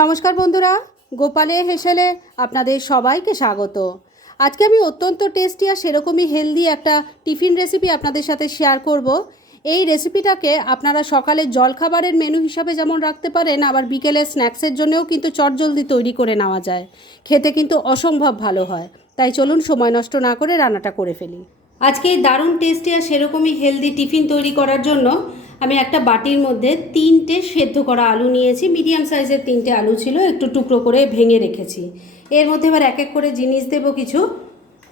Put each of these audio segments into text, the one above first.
নমস্কার বন্ধুরা, গোপালে হেসেলে আপনাদের সবাইকে স্বাগত। আজকে আমি অত্যন্ত টেস্টি আর সেরকমই হেলদি একটা টিফিন রেসিপি আপনাদের সাথে শেয়ার করব। এই রেসিপিটাকে আপনারা সকালে জলখাবারের মেনু হিসাবে যেমন রাখতে পারেন, আবার বিকেলে স্ন্যাক্সের জন্যও কিন্তু চটজলদি তৈরি করে নেওয়া যায়। খেতে কিন্তু অসম্ভব ভালো হয়। তাই চলুন সময় নষ্ট না করে রান্নাটা করে ফেলি। আজকে এই দারুণ টেস্টি আর সেরকমই হেলদি টিফিন তৈরি করার জন্য আমি একটা বাটির মধ্যে তিনটে সেদ্ধ করা আলু নিয়েছি। মিডিয়াম সাইজের তিনটে আলু ছিল, একটু টুকরো করে ভেঙে রেখেছি। এর মধ্যে এবার এক এক করে জিনিস দেব কিছু।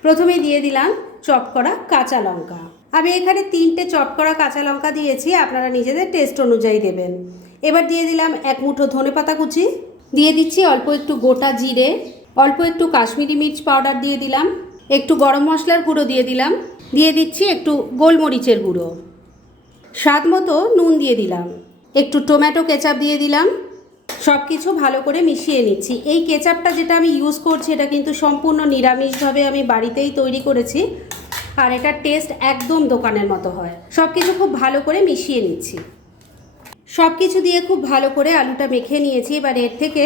প্রথমে দিয়ে দিলাম চপ করা কাঁচা লঙ্কা। আমি এখানে তিনটে চপ করা কাঁচা লঙ্কা দিয়েছি, আপনারা নিজেদের টেস্ট অনুযায়ী দেবেন। এবার দিয়ে দিলাম এক মুঠো ধনে পাতা কুচি। দিয়ে দিচ্ছি অল্প একটু গোটা জিরে, অল্প একটু কাশ্মীরি মির্চ পাউডার দিয়ে দিলাম। একটু গরম মশলার গুঁড়ো দিয়ে দিলাম। দিয়ে দিচ্ছি একটু গোলমরিচের গুঁড়ো। স্বাদ মতো নুন দিয়ে দিলাম। একটু টমেটো কেচাপ দিয়ে দিলাম। সব কিছু ভালো করে মিশিয়ে নিচ্ছি। এই কেচাপটা যেটা আমি ইউজ করছি, এটা কিন্তু সম্পূর্ণ নিরামিষভাবে আমি বাড়িতেই তৈরি করেছি আর এটার টেস্ট একদম দোকানের মতো হয়। সব কিছু খুব ভালো করে মিশিয়ে নিচ্ছি। সব কিছু দিয়ে খুব ভালো করে আলুটা মেখে নিয়েছি। এবার এর থেকে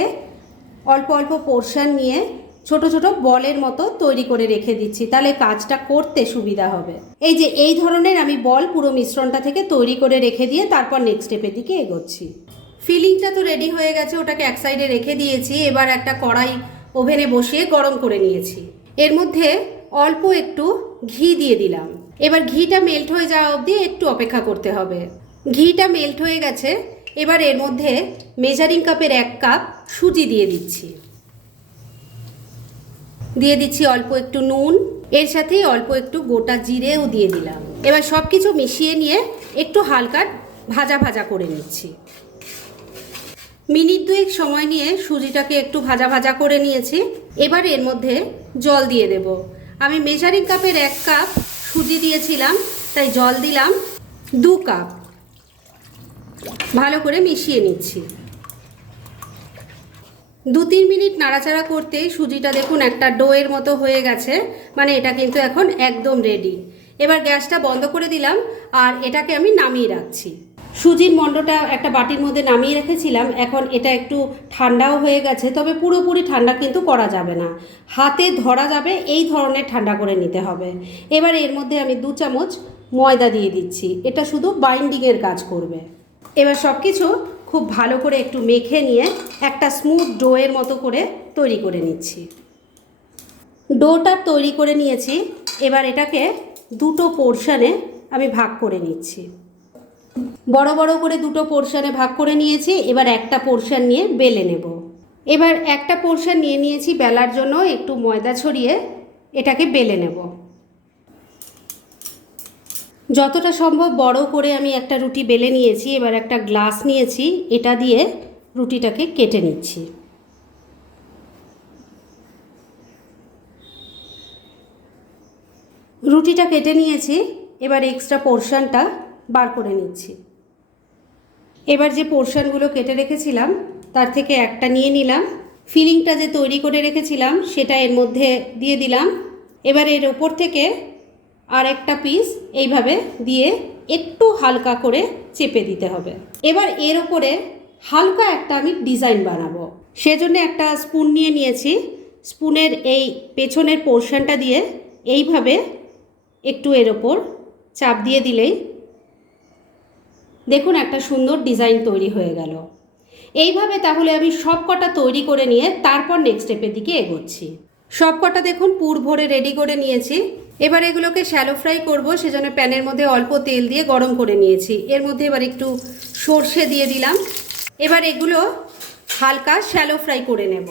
অল্প অল্প পোর্শন নিয়ে ছোট ছোট বলের মতো তৈরি করে রেখে দিচ্ছি। তাহলে কাজটা করতে সুবিধা হবে। এই যে, এই ধরনের আমি বল পুরো মিশ্রণটা থেকে তৈরি করে রেখে দিয়ে তারপর নেক্সট স্টেপের দিকে এগোচ্ছি। ফিলিংটা তো রেডি হয়ে গেছে, ওটাকে এক সাইডে রেখে দিয়েছি। এবার একটা কড়াই ওভেনে বসিয়ে গরম করে নিয়েছি। এর মধ্যে অল্প একটু ঘি দিয়ে দিলাম। এবার ঘিটা মেল্ট হয়ে যাওয়া অবধি একটু অপেক্ষা করতে হবে। ঘিটা মেল্ট হয়ে গেছে। এবার এর মধ্যে মেজারিং কাপের এক কাপ সুজি দিয়ে দিচ্ছি। দিয়ে দিচ্ছি অল্প একটু নুন, এর সাথেই অল্প একটু গোটা জিরেও দিয়ে দিলাম। এবার সব কিছু মিশিয়ে নিয়ে একটু হালকা ভাজা ভাজা করে নিচ্ছি। মিনিট দুয়েক সময় নিয়ে সুজিটাকে একটু ভাজা ভাজা করে নিয়েছি। এবার এর মধ্যে জল দিয়ে দেব। আমি মেজারিং কাপের এক কাপ সুজি দিয়েছিলাম, তাই জল দিলাম। দু কাপ। ভালো করে মিশিয়ে নিচ্ছি। দু তিন মিনিট নাড়াচাড়া করতেই সুজিটা দেখুন একটা ডোয়ের মতো হয়ে গেছে। মানে এটা কিন্তু এখন একদম রেডি এবার গ্যাসটা বন্ধ করে দিলাম আর এটাকে আমি নামিয়ে রাখছি। সুজির মণ্ডটা একটা বাটির মধ্যে নামিয়ে রেখেছিলাম। এখন এটা একটু ঠান্ডাও হয়ে গেছে, তবে পুরোপুরি ঠান্ডা কিন্তু করা যাবে না। হাতে ধরা যাবে, এই ধরনের ঠান্ডা করে নিতে হবে। এবার এর মধ্যে আমি দু চামচ ময়দা দিয়ে দিচ্ছি। এটা শুধু বাইন্ডিংয়ের কাজ করবে। এবার সব কিছু খুব ভালো করে একটু মেখে নিয়ে একটা স্মুথ ডোয়ের মতো করে তৈরি করে নিচ্ছি। ডোটা তৈরি করে নিয়েছি, এবার এটাকে দুটো পোর্শনে আমি ভাগ করে নিচ্ছি। বড় বড় করে দুটো পোর্শনে ভাগ করে নিয়েছি, এবার একটা পোর্শন নিয়ে বেলে নেব। এবার একটা পোর্শন নিয়ে নিয়েছি বেলার জন্য, একটু ময়দা ছড়িয়ে এটাকে বেলে নেব। যতটা সম্ভব বড় করে আমি একটা রুটি বেলে নিয়েছি, এবার একটা গ্লাস নিয়েছি, এটা দিয়ে রুটিটাকে কেটে নিচ্ছি। রুটিটা কেটে নিয়েছি, এবার এক্সট্রা পোর্শনটা বার করে নিচ্ছি। এবার যে পোর্শনগুলো কেটে রেখেছিলাম, তার থেকে একটা নিয়ে নিলাম। ফিলিংটা যে তৈরি করে রেখেছিলাম, সেটা এর মধ্যে দিয়ে দিলাম। এবার এর ওপর থেকে আর একটা পিস এইভাবে দিয়ে একটু হালকা করে চেপে দিতে হবে। এবার এর ওপরে হালকা একটা আমি ডিজাইন বানাবো। সেজন্য একটা স্পুন নিয়ে নিয়েছি। স্পুনের এই পেছনের পোর্শনটা দিয়ে এইভাবে একটু এর ওপর চাপ দিয়ে দিলেই দেখুন একটা সুন্দর ডিজাইন তৈরি হয়ে গেল। এইভাবে তাহলে আমি সব কটা তৈরি করে নিয়ে তারপর নেক্সট স্টেপের দিকে এগোচ্ছি। সব কটা দেখুন পুর ভরে রেডি করে নিয়েছি। এবার এগুলোকে শ্যালো ফ্রাই করব, সেজন্য প্যানের মধ্যে অল্প তেল দিয়ে গরম করে নিয়েছি। এর মধ্যে এবার একটু সর্ষে দিয়ে দিলাম। এবার এগুলো হালকা শ্যালো ফ্রাই করে নেব।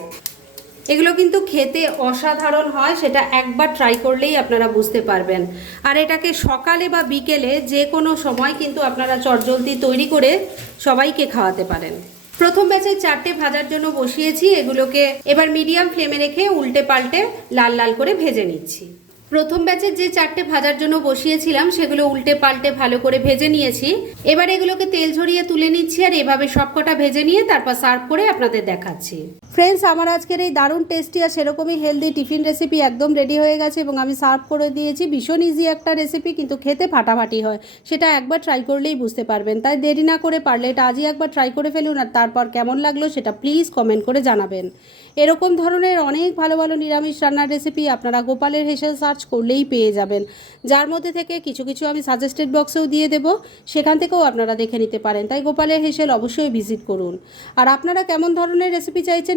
এগুলো কিন্তু খেতে অসাধারণ হয়, সেটা একবার ট্রাই করলেই আপনারা বুঝতে পারবেন। আর এটাকে সকালে বা বিকেলে যে কোনো সময় কিন্তু আপনারা চটজলদি তৈরি করে সবাইকে খাওয়াতে পারেন। প্রথম ব্যাচে চারটে ভাজার জন্য বসিয়েছি, এগুলোকে এবার মিডিয়াম ফ্লেমে রেখে উল্টে পাল্টে লাল লাল করে ভেজে নিচ্ছি। প্রথম ব্যাচের যে চারটে ভাজার জন্য বসিয়েছিলাম, সেগুলো উল্টে পাল্টে ভালো করে ভেজে নিয়েছি। এবার এগুলোকে তেল ঝরিয়ে তুলে নিচ্ছি আর এভাবে সবকটা ভেজে নিয়ে তারপর সার্ভ করে আপনাদের দেখাচ্ছি। ফ্রেন্ডস আমার আজকের এই দারুণ টেস্টি আর সেরকমই হেলদি টিফিন রেসিপি একদম রেডি হয়ে গেছে এবং আমি সার্ভ করে দিয়েছি। ভীষণ ইজি একটা রেসিপি কিন্তু খেতে ফাটাফাটি হয়। সেটা একবার ট্রাই করলেই বুঝতে পারবেন। তাই দেরি না করে পারলে এটা আজই একবার ট্রাই করে ফেলুন আর তারপর কেমন লাগল সেটা প্লিজ কমেন্ট করে জানাবেন। এরকম ধরনের অনেক ভালো ভালো নিরামিষ রান্নার রেসিপি আপনারা গোপালের হেসেল সার্চ করলেই পেয়ে যাবেন। যার মধ্যে থেকে কিছু কিছু আমি সাজেস্টেড বক্সেও দিয়ে দেব। সেখান থেকেও আপনারা দেখে নিতে পারেন। তাই গোপালের হেসেল অবশ্যই ভিজিট করুন। আর আপনারা কেমন ধরনের রেসিপি চাইছেন